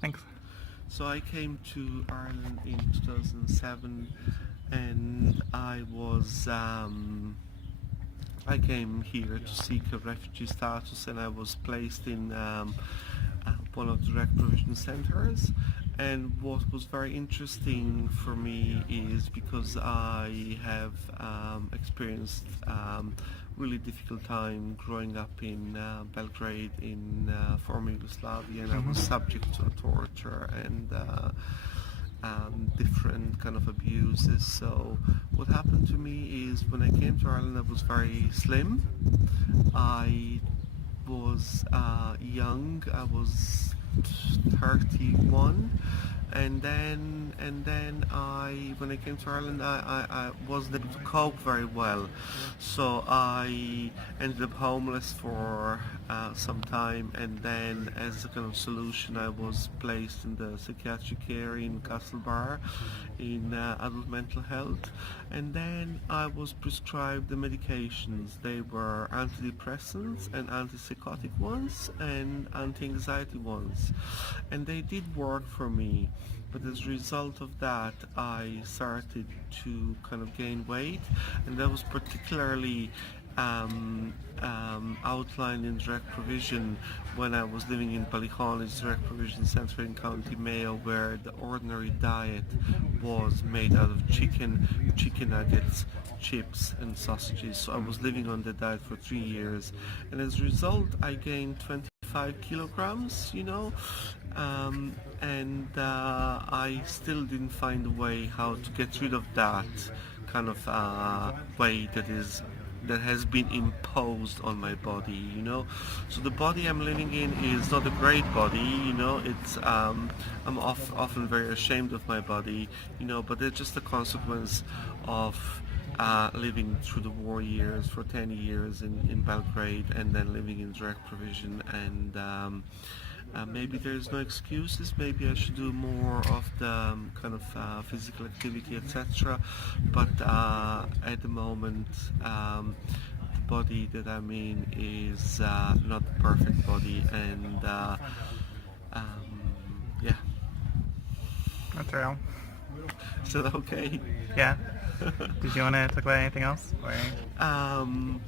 Thanks. So I came to Ireland in 2007, and I came here to seek a refugee status, and I was placed in one of the direct provision centres. And what was very interesting for me is because I have experienced really difficult time growing up in Belgrade in former Yugoslavia, and I was subject to torture and different kind of abuses. So what happened to me is when I came to Ireland, I was very slim. I was young. I was 31, and then when I came to Ireland, I wasn't able to cope very well, so I ended up homeless for some time, and then as a kind of solution, I was placed in the psychiatric care in Castlebar in adult mental health, and then I was prescribed the medications. They were antidepressants and antipsychotic ones and anti-anxiety ones, and they did work for me. But as a result of that, I started to kind of gain weight, and that was particularly outlined in direct provision when I was living in Ballyhoney's direct provision centre in County Mayo, where the ordinary diet was made out of chicken nuggets, chips and sausages. So I was living on the diet for 3 years, and as a result I gained 25 kilograms, and I still didn't find a way how to get rid of that kind of weight that has been imposed on my body. So the body I'm living in is not a great body. It's I'm often very ashamed of my body, but it's just a consequence of living through the war years for 10 years in Belgrade, and then living in direct provision, and maybe there's no excuses. Maybe I should do more of the kind of physical activity, etc. But at the moment, the body that I'm in is not the perfect body, and yeah. That's real. Is that okay? Yeah. Did you want to talk about anything else? Or... I'm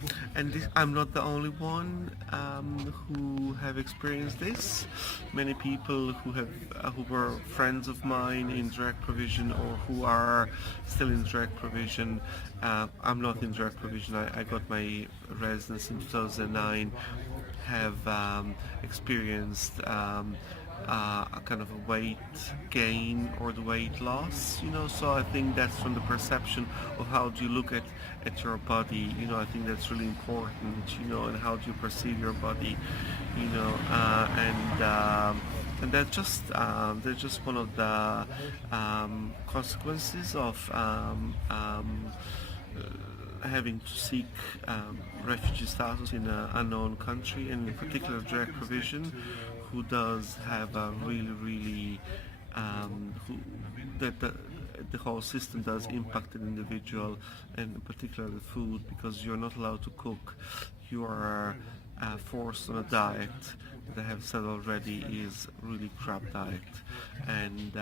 not the only one who have experienced this. Many people who were friends of mine in direct provision, or who are still in direct provision. I'm not in direct provision. I got my residence in 2009. Have experienced a kind of a weight gain or the weight loss, so I think that's from the perception of how do you look at your body. I think that's really important, and how do you perceive your body, and that's just one of the consequences of having to seek refugee status in an unknown country, and in particular direct provision, who does have a really the whole system does impact an individual, and in particular the food, because you're not allowed to cook. You are forced on a diet that I have said already is really crap diet, and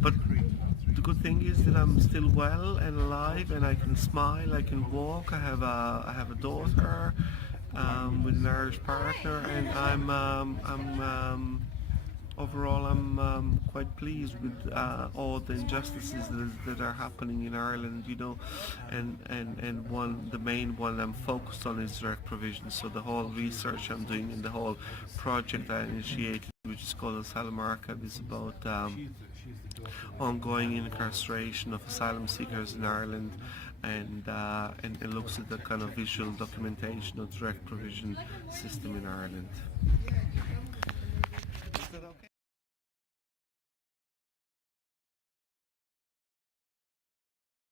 but the good thing is that I'm still well and alive, and I can smile, I can walk. I have a daughter with an Irish partner, and I'm overall I'm quite pleased with all the injustices that are happening in Ireland, and the main one I'm focused on is direct provision. So the whole research I'm doing and the whole project I initiated, which is called Asylum Archive, is about ongoing incarceration of asylum seekers in Ireland, and it looks at the kind of visual documentation of direct provision system in Ireland.